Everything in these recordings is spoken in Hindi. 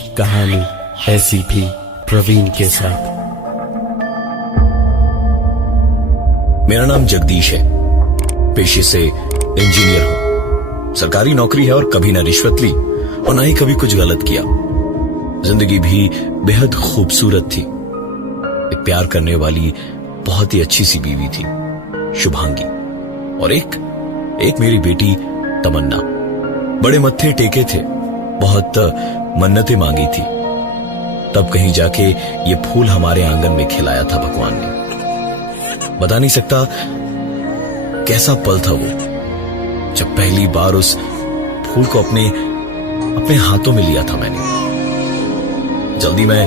एक कहानी ऐसी भी प्रवीण के साथ। मेरा नाम जगदीश है, पेशे से इंजीनियर हूं। सरकारी नौकरी है और कभी ना रिश्वत ली और ना ही कभी कुछ गलत किया। जिंदगी भी बेहद खूबसूरत थी। एक प्यार करने वाली बहुत ही अच्छी सी बीवी थी, शुभांगी, और एक मेरी बेटी तमन्ना। बड़े मत्थे टेके थे, बहुत मन्नतें मांगी थी, तब कहीं जाके ये फूल हमारे आंगन में खिलाया था भगवान ने। बता नहीं सकता कैसा पल था वो, जब पहली बार उस फूल को अपने हाथों में लिया था मैंने। जल्दी मैं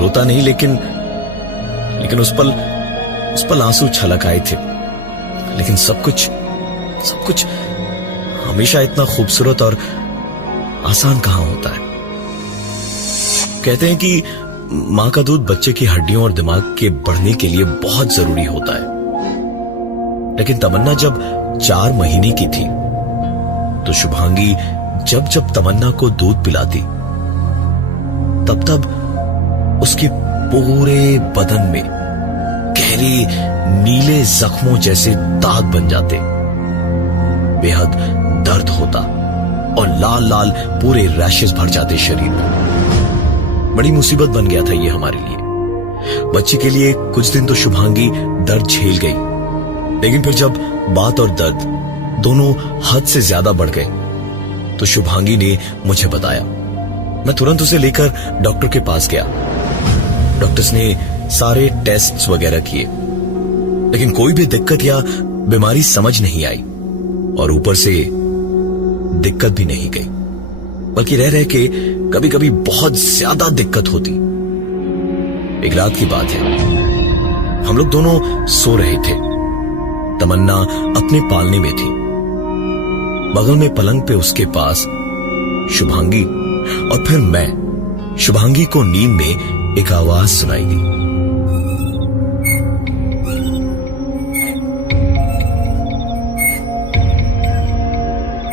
रोता नहीं, लेकिन उस पल आंसू छलक आए थे। लेकिन सब कुछ हमेशा इतना खूबसूरत और आसान कहां होता है। कहते हैं कि मां का दूध बच्चे की हड्डियों और दिमाग के बढ़ने के लिए बहुत जरूरी होता है। लेकिन तमन्ना जब 4 महीने की थी तो शुभांगी जब तमन्ना को दूध पिलाती तब उसके पूरे बदन में गहरे नीले जख्मों जैसे दाग बन जाते। बेहद दर्द होता और लाल लाल पूरे रैशेस भर जाते शरीर में। बड़ी मुसीबत बन गया था ये हमारे लिए। बच्चे के लिए कुछ दिन तो शुभांगी दर्द झेल गई, लेकिन फिर जब बात और दर्द दोनों हद से ज्यादा बढ़ गए तो शुभांगी ने मुझे बताया। मैं तुरंत उसे लेकर डॉक्टर के पास गया। डॉक्टर्स ने सारे टेस्ट्स वगैरह किए, लेकिन कोई भी दिक्कत या बीमारी समझ नहीं आई, और ऊपर से दिक्कत भी नहीं गई, बल्कि रह के कभी कभी बहुत ज्यादा दिक्कत होती। एक रात की बात है, हम लोग दोनों सो रहे थे। तमन्ना अपने पालने में थी। बगल में पलंग पे उसके पास शुभांगी, और फिर मैं। शुभांगी को नींद में एक आवाज सुनाई दी।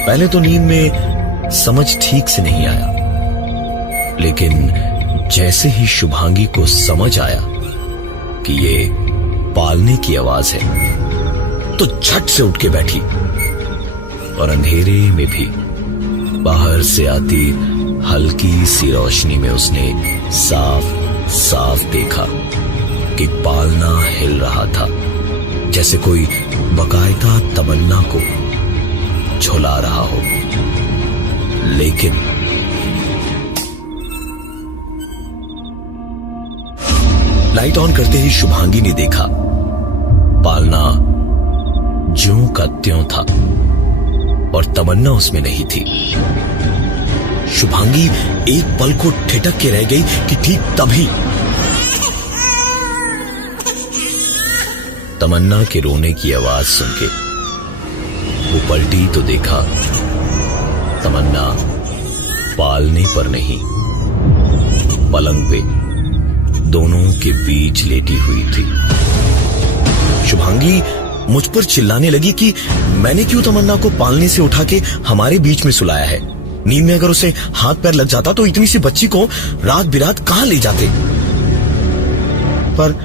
पहले तो नींद में समझ ठीक से नहीं आया, लेकिन जैसे ही शुभांगी को समझ आया कि ये पालने की आवाज है तो झट से उठ के बैठी, और अंधेरे में भी बाहर से आती हल्की सी रोशनी में उसने साफ साफ देखा कि पालना हिल रहा था, जैसे कोई बाकायदा तमन्ना को झुला रहा हो। लेकिन लाइट ऑन करते ही शुभांगी ने देखा पालना ज्यों का त्यों था और तमन्ना उसमें नहीं थी। शुभांगी एक पल को ठिठक के रह गई कि ठीक तभी तमन्ना के रोने की आवाज सुन के वो पलटी तो देखा तमन्ना पालने पर नहीं, पलंग पे दोनों के बीच लेटी हुई थी। शुभांगी मुझ पर चिल्लाने लगी कि मैंने क्यों तमन्ना को पालने से उठा के हमारे बीच में सुलाया है। नींद में अगर उसे हाथ पैर लग जाता तो इतनी सी बच्ची को रात बिरात कहां ले जाते। पर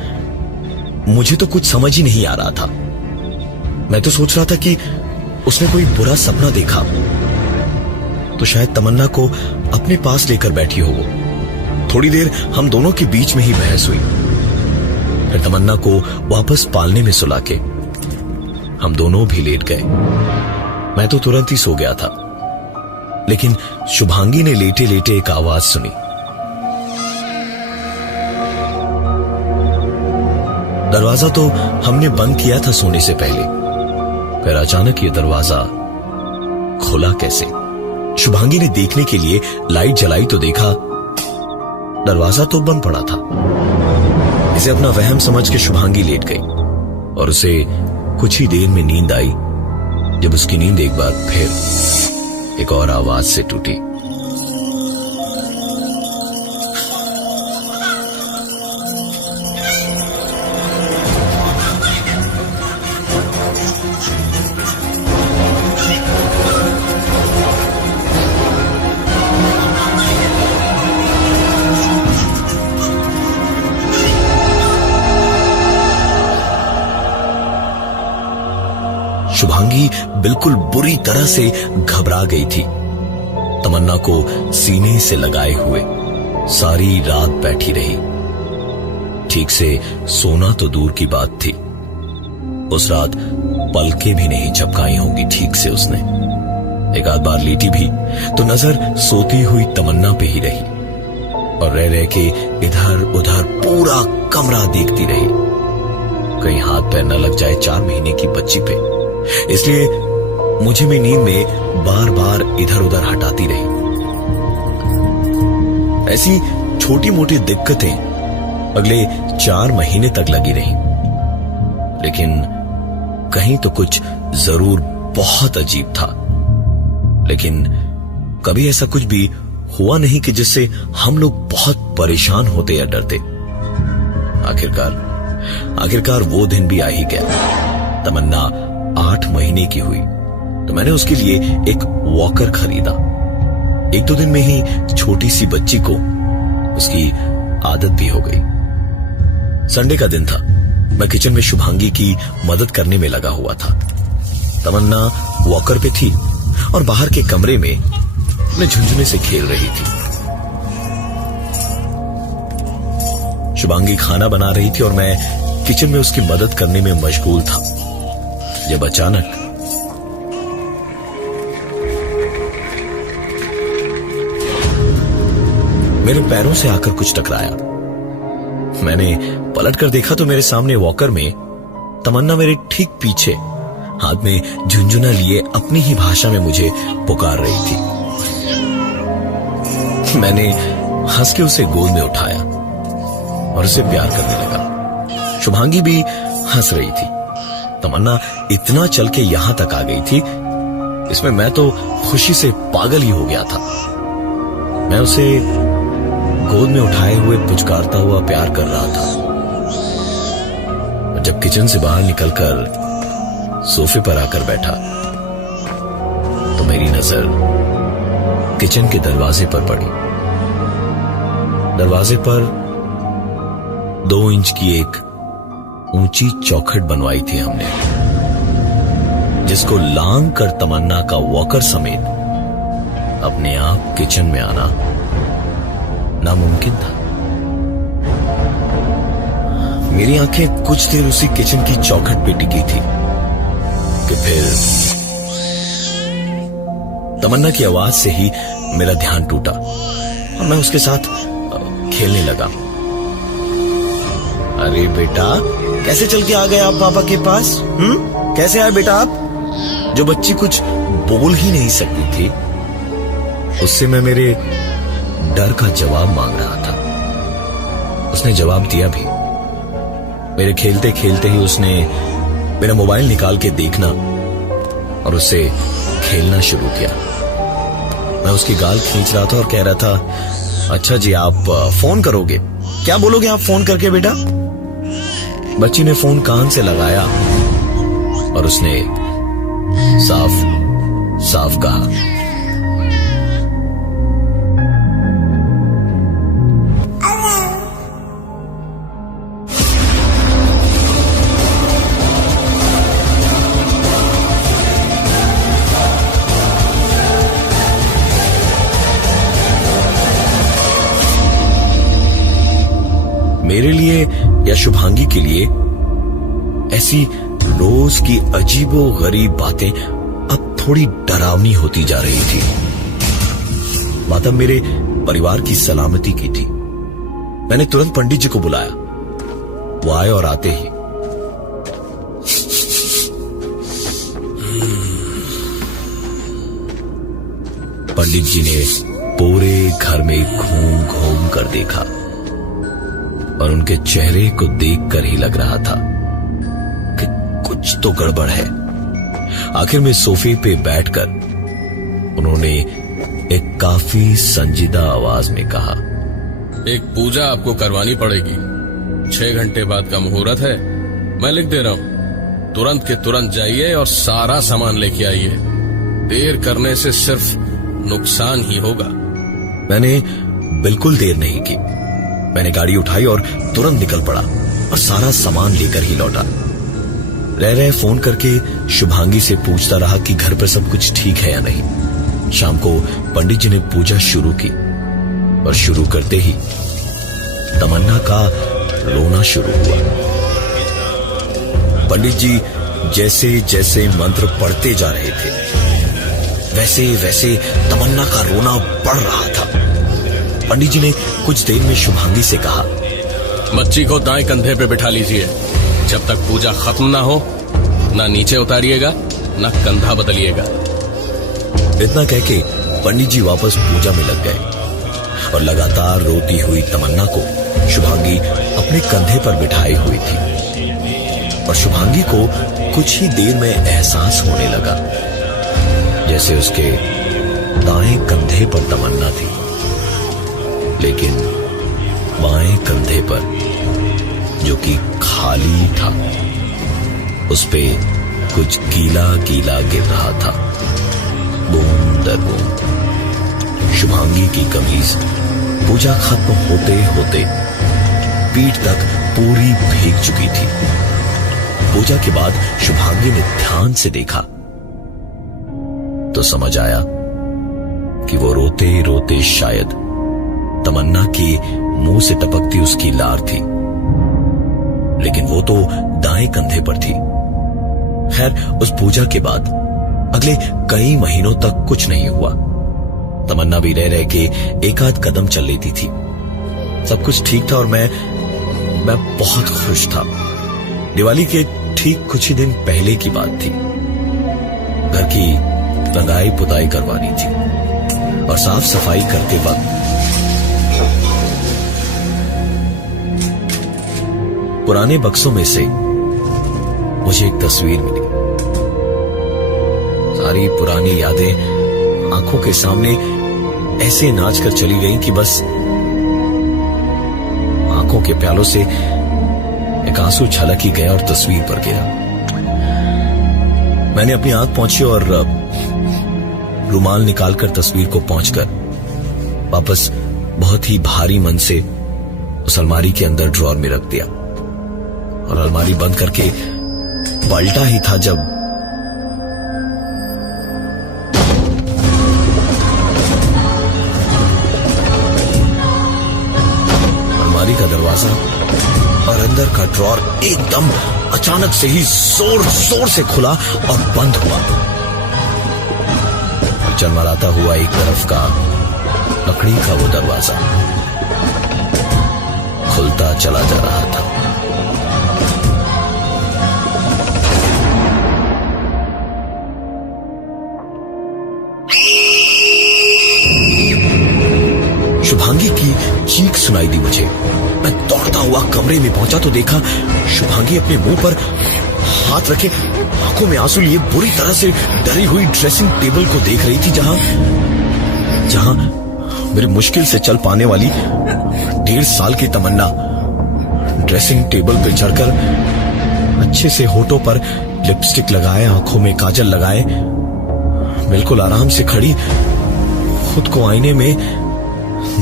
मुझे तो कुछ समझ ही नहीं आ रहा था। मैं तो सोच रहा था कि उसने कोई बुरा सपना देखा तो शायद तमन्ना को अपने पास लेकर बैठी हो वो। थोड़ी देर हम दोनों के बीच में ही बहस हुई। फिर तमन्ना को वापस पालने में सुला के हम दोनों भी लेट गए। मैं तो तुरंत ही सो गया था, लेकिन शुभांगी ने लेटे लेटे एक आवाज सुनी। दरवाजा तो हमने बंद किया था सोने से पहले, फिर अचानक ये दरवाजा खुला कैसे। शुभांगी ने देखने के लिए लाइट जलाई तो देखा दरवाजा तो बंद पड़ा था। इसे अपना वहम समझ के शुभांगी लेट गई, और उसे कुछ ही देर में नींद आई, जब उसकी नींद एक बार फिर एक और आवाज से टूटी। बिल्कुल बुरी तरह से घबरा गई थी। तमन्ना को सीने से लगाए हुए सारी रात बैठी रही। ठीक से सोना तो दूर की बात थी, उस रात पलकें भी नहीं झपकाई होंगी ठीक से उसने। एक आध बार लेटी भी तो नजर सोती हुई तमन्ना पे ही रही और रह रह के इधर उधर पूरा कमरा देखती रही, कहीं हाथ पैर न लग जाए 4 महीने की बच्ची पे। इसलिए मुझे भी नींद में बार बार इधर उधर हटाती रही। ऐसी छोटी मोटी दिक्कतें अगले 4 महीने तक लगी रही, लेकिन कहीं तो कुछ जरूर बहुत अजीब था। लेकिन कभी ऐसा कुछ भी हुआ नहीं कि जिससे हम लोग बहुत परेशान होते या डरते। आखिरकार वो दिन भी आ ही गया। तमन्ना 8 महीने की हुई तो मैंने उसके लिए एक वॉकर खरीदा। 1-2 दिन में ही छोटी सी बच्ची को उसकी आदत भी हो गई। संडे का दिन था, मैं किचन में शुभांगी की मदद करने में लगा हुआ था। तमन्ना वॉकर पे थी और बाहर के कमरे में अपने झुंझुने से खेल रही थी। शुभांगी खाना बना रही थी और मैं किचन में उसकी मदद करने में मशगूल था। जब अचानक मेरे पैरों से आकर कुछ टकराया। मैंने पलटकर देखा तो मेरे सामने वॉकर में तमन्ना मेरे ठीक पीछे हाथ में झुंझुना लिए अपनी ही भाषा में मुझे पुकार रही थी। मैंने हंस के उसे गोद में उठाया और उसे प्यार करने लगा। शुभांगी भी हंस रही थी। तमन्ना इतना चल के यहां तक आ गई थी, इसमें मैं तो खुशी से पागल ही हो गया था। मैं उसे गोद में उठाए हुए पुचकारता हुआ प्यार कर रहा था। जब किचन से बाहर निकलकर सोफे पर आकर बैठा तो मेरी नजर किचन के दरवाजे पर पड़ी। दरवाजे पर 2 इंच की एक ऊंची चौखट बनवाई थी हमने, जिसको लांग कर तमन्ना का वॉकर समेत अपने आप किचन में आना नामुमकिन था। मेरी आंखें कुछ देर उसी किचन की चौखट पे टिकी थी कि फिर तमन्ना की आवाज से ही मेरा ध्यान टूटा और मैं उसके साथ खेलने लगा। अरे बेटा, कैसे चल के आ गए आप पापा के पास? कैसे आए बेटा आप? जो बच्ची कुछ बोल ही नहीं सकती थी, उससे मैं मेरे डर का जवाब मांग रहा था। उसने जवाब दिया भी। मेरे खेलते खेलते ही उसने मेरा मोबाइल निकाल के देखना और उससे खेलना शुरू किया। मैं उसकी गाल खींच रहा था और कह रहा था, अच्छा जी आप फोन करोगे? क्या बोलोगे आप फोन करके बेटा? बच्ची ने फोन कान से लगाया और उसने साफ साफ कहा, मेरे लिए या शुभांगी के लिए ऐसी रोज की अजीबो गरीब बातें अब थोड़ी डरावनी होती जा रही थी। बात अब मेरे परिवार की सलामती की थी। मैंने तुरंत पंडित जी को बुलाया। वो आए और आते ही पंडित जी ने पूरे घर में घूम घूम कर देखा और उनके चेहरे को देखकर ही लग रहा था कि कुछ तो गड़बड़ है। आखिर में सोफे पे बैठकर उन्होंने एक काफी संजीदा आवाज में कहा, एक पूजा आपको करवानी पड़ेगी। 6 घंटे बाद का मुहूर्त है, मैं लिख दे रहा हूं। तुरंत के तुरंत जाइए और सारा सामान लेके आइए। देर करने से सिर्फ नुकसान ही होगा। मैंने बिल्कुल देर नहीं की। मैंने गाड़ी उठाई और तुरंत निकल पड़ा और सारा सामान लेकर ही लौटा। रह रहे फोन करके शुभांगी से पूछता रहा कि घर पर सब कुछ ठीक है या नहीं। शाम को पंडित जी ने पूजा शुरू की और शुरू करते ही तमन्ना का रोना शुरू हुआ। पंडित जी जैसे जैसे मंत्र पढ़ते जा रहे थे वैसे वैसे तमन्ना का रोना बढ़ रहा था। पंडित जी ने कुछ देर में शुभांगी से कहा, बच्ची को दाएं कंधे पे बिठा लीजिए। जब तक पूजा खत्म ना हो ना नीचे उतारिएगा ना कंधा बदलिएगा। इतना कह के पंडित जी वापस पूजा में लग गए और लगातार रोती हुई तमन्ना को शुभांगी अपने कंधे पर बिठाई हुई थी और शुभांगी को कुछ ही देर में एहसास होने लगा जैसे उसके दाएं कंधे पर तमन्ना थी, लेकिन बाएं कंधे पर जो कि खाली था उस पे कुछ गीला गीला गिर रहा था, बूंद दर बूंद। शुभांगी की कमीज पूजा खत्म होते होते पीठ तक पूरी भीग चुकी थी। पूजा के बाद शुभांगी ने ध्यान से देखा तो समझ आया कि वो रोते रोते शायद तमन्ना के मुंह से टपकती उसकी लार थी, लेकिन वो तो दाएं कंधे पर थी। खैर, उस पूजा के बाद अगले कई महीनों तक कुछ नहीं हुआ। तमन्ना भी रह रह के एक आध कदम चल लेती थी। सब कुछ ठीक था और मैं बहुत खुश था। दिवाली के ठीक कुछ ही दिन पहले की बात थी। घर की रंगाई पुताई करवानी थी और साफ सफाई करते वक्त पुराने बक्सों में से मुझे एक तस्वीर मिली। सारी पुरानी यादें आंखों के सामने ऐसे नाच कर चली गईं कि बस आंखों के प्यालों से एक आंसू छलक ही गया और तस्वीर पर गिरा। मैंने अपनी आंख पहुंची और रुमाल निकालकर तस्वीर को पहुंचकर वापस बहुत ही भारी मन से उस अलमारी के अंदर ड्रॉर में रख दिया और अलमारी बंद करके पलटा ही था जब अलमारी का दरवाजा और अंदर का ड्रॉर एकदम अचानक से ही जोर जोर से खुला और बंद हुआ। चलमलाता हुआ एक तरफ का लकड़ी का वो दरवाजा खुलता चला जा रहा था। शुभांगी की चीख सुनाई दी मुझे। मैं दौड़ता हुआ कमरे में पहुंचा तो देखा शुभांगी अपने मुंह पर हाथ रखे आंखों में आंसू लिए बुरी तरह से डरी हुई ड्रेसिंग टेबल को देख रही थी, जहां मेरी मुश्किल से चल पाने वाली 1.5 साल की तमन्ना ड्रेसिंग टेबल पे चढ़कर अच्छे से होठों पर लिपस्टिक लगाए, आंखों में काजल लगाए, बिल्कुल आराम से खड़ी खुद को आईने में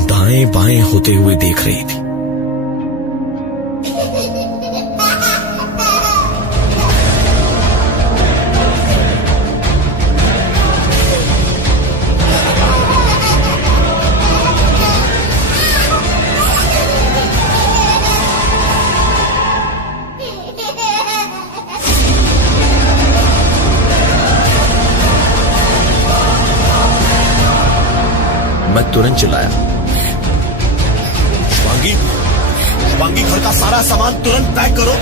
दाएं बाएं होते हुए देख रही थी। मैं तुरंत चिल्लाया, शुभांगी घर का सारा सामान तुरंत पैक करो।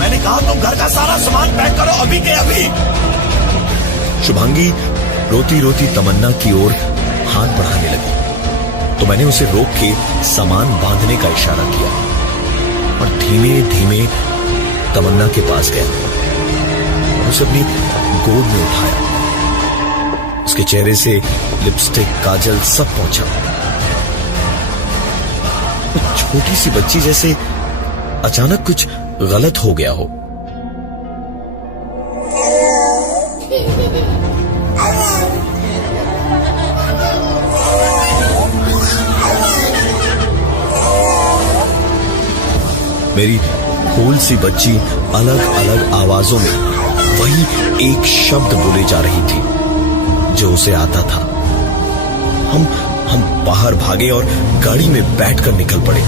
मैंने कहा तुम घर का सारा सामान पैक करो अभी के अभी। शुभांगी रोती रोती तमन्ना की ओर हाथ बढ़ाने लगी तो मैंने उसे रोक के सामान बांधने का इशारा किया और धीमे धीमे तमन्ना के पास गया और उसे अपनी गोद में उठाया। उसके चेहरे से लिपस्टिक काजल सब पहुंचा। छोटी सी बच्ची जैसे अचानक कुछ गलत हो गया हो। मेरी फूल सी बच्ची अलग अलग आवाजों में वही एक शब्द बोले जा रही थी जो उसे आता था। हम बाहर भागे और गाड़ी में बैठकर निकल पड़े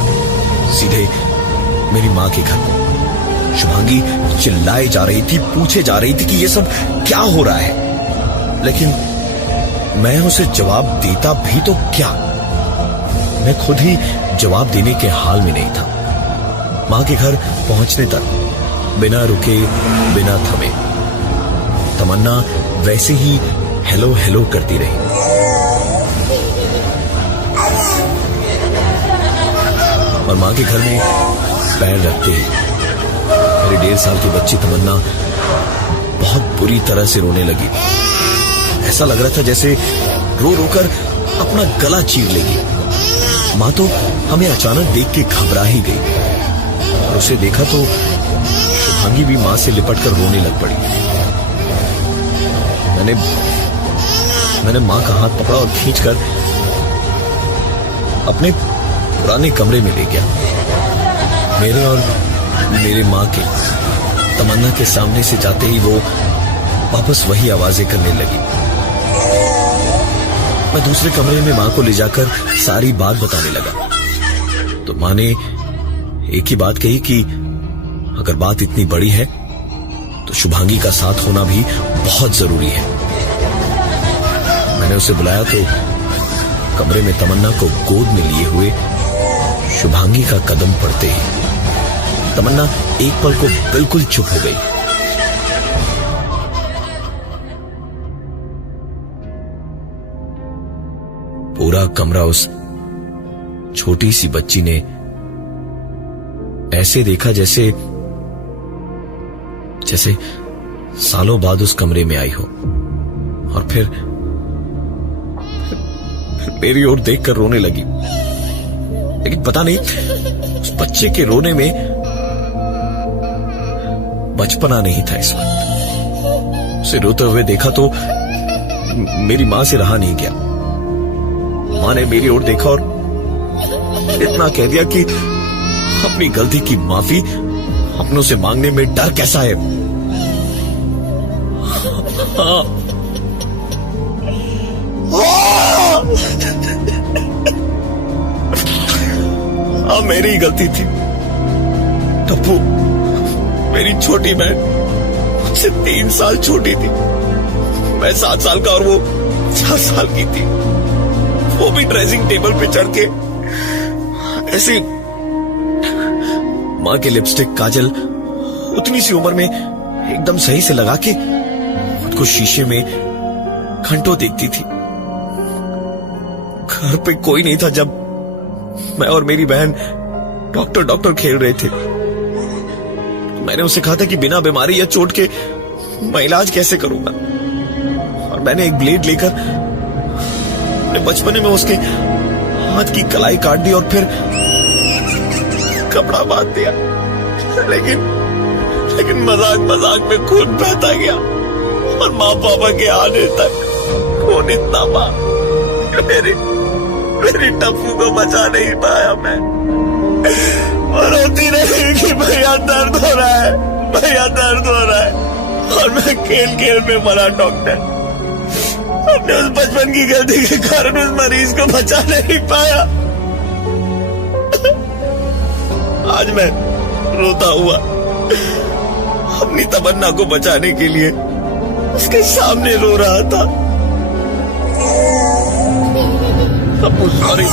सीधे मेरी मां के घर को। शुभांगी चिल्लाए जा रही थी, पूछे जा रही थी कि ये सब क्या हो रहा है, लेकिन मैं उसे जवाब देता भी तो क्या, मैं खुद ही जवाब देने के हाल में नहीं था। मां के घर पहुंचने तक बिना रुके बिना थमे तमन्ना वैसे ही हेलो हेलो करती रही। और मां के घर में पैर रखते ही मेरी 1.5 साल की बच्ची तमन्ना बहुत बुरी तरह से रोने लगी। ऐसा लग रहा था जैसे रो रो कर अपना गला चीर लेगी। मां तो हमें अचानक देख के घबरा ही गई और उसे देखा तो शुभांगी भी मां से लिपट कर रोने लग पड़ी। मैंने मां का हाथ पकड़ा और खींचकर अपने पुराने कमरे में ले गया। मेरे और मेरे मां के तमन्ना के सामने से जाते ही वो वापस वही आवाजें करने लगी। मैं दूसरे कमरे में मां को ले जाकर सारी बात बताने लगा तो मां ने एक ही बात कही कि अगर बात इतनी बड़ी है तो शुभांगी का साथ होना भी बहुत जरूरी है। मैंने उसे बुलाया तो कमरे में तमन्ना को गोद में लिए हुए शुभांगी का कदम पड़ते ही तमन्ना एक पल को बिल्कुल चुप हो गई। पूरा कमरा उस छोटी सी बच्ची ने ऐसे देखा जैसे सालों बाद उस कमरे में आई हो, और फिर मेरी ओर देखकर रोने लगी। लेकिन पता नहीं उस बच्चे के रोने में बचपना नहीं था इस वक्त। उसे रोते हुए देखा तो मेरी मां से रहा नहीं गया। मां ने मेरी ओर देखा और इतना कह दिया कि अपनी गलती की माफी अपनों से मांगने में डर कैसा है। मेरी ही गलती थी। टप्पू मेरी छोटी बहन मुझसे 3 साल छोटी थी। मैं 7 साल का और वो 4 साल की थी। वो भी ड्रेसिंग टेबल पे चढ़ के ऐसे मां के लिपस्टिक काजल उतनी सी उम्र में एकदम सही से लगा के खुद को शीशे में घंटों देखती थी। घर पे कोई नहीं था जब मैं और मेरी बहन डॉक्टर खेल रहे थे। मैंने उससे कहा था कि बिना बीमारी या चोट के मैं इलाज कैसे करूंगा, और मैंने एक ब्लेड लेकर अपने बचपने में उसके हाथ की कलाई काट दी और फिर कपड़ा बांध दिया। लेकिन मजाक में खून बहता गया और माँ पापा के आने तक खून इतना बहा मेरी टप्पू को बचा नहीं पाया मैं। और रोती रही कि भैया दर्द हो रहा है, भैया दर्द हो रहा है। और मैं खेल में मरा डॉक्टर। अपने उस बचपन की गलती के कारण उस मरीज को बचा नहीं पाया। आज मैं रोता हुआ अपनी तमन्ना को बचाने के लिए उसके सामने रो रहा था। तप्पू सॉरी,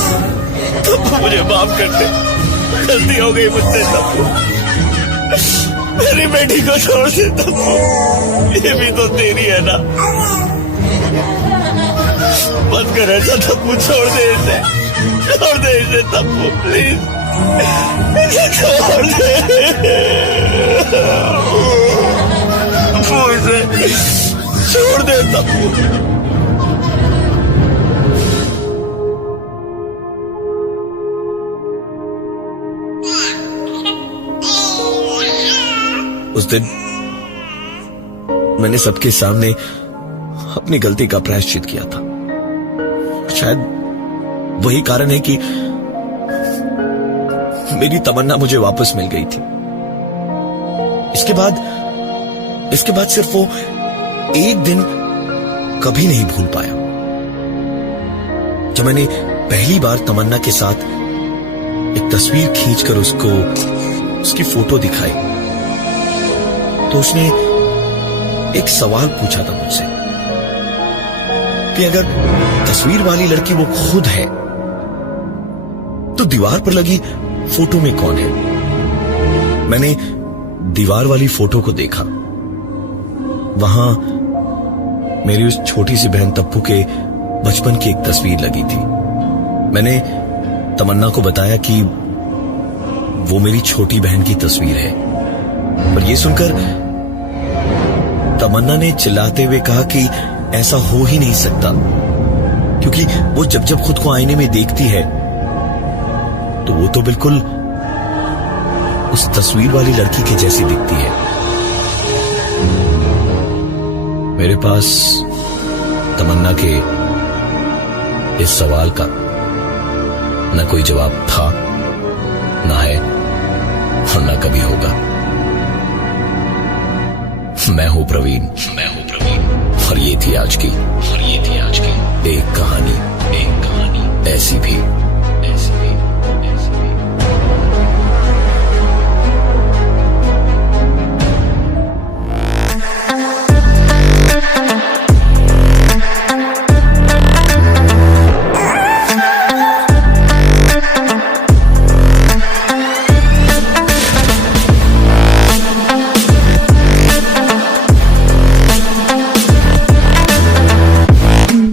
तप्पू मुझे माफ कर दे, गलती हो गई मुझसे तप्पू। मेरी बेटी को छोड़ दे तप्पू, ये भी तो तेरी है ना। मत कर ऐसा तप्पू, छोड़ दे इसे तप्पू प्लीज, इसे छोड़ दे तप्पू, इसे छोड़ दे तप्पू। उस दिन मैंने सबके सामने अपनी गलती का प्रायश्चित किया था। शायद वही कारण है कि मेरी तमन्ना मुझे वापस मिल गई थी। इसके बाद सिर्फ वो एक दिन कभी नहीं भूल पाया। जब मैंने पहली बार तमन्ना के साथ एक तस्वीर खींचकर उसको उसकी फोटो दिखाई तो उसने एक सवाल पूछा था मुझसे कि अगर तस्वीर वाली लड़की वो खुद है तो दीवार पर लगी फोटो में कौन है। मैंने दीवार वाली फोटो को देखा। वहां मेरी उस छोटी सी बहन तप्पू के बचपन की एक तस्वीर लगी थी। मैंने तमन्ना को बताया कि वो मेरी छोटी बहन की तस्वीर है, पर यह सुनकर तमन्ना ने चिल्लाते हुए कहा कि ऐसा हो ही नहीं सकता, क्योंकि वो जब जब खुद को आईने में देखती है तो वो तो बिल्कुल उस तस्वीर वाली लड़की के जैसी दिखती है। मेरे पास तमन्ना के इस सवाल का न कोई जवाब था, न है और न कभी होगा। मैं हूं प्रवीण और ये थी आज की एक कहानी ऐसी भी।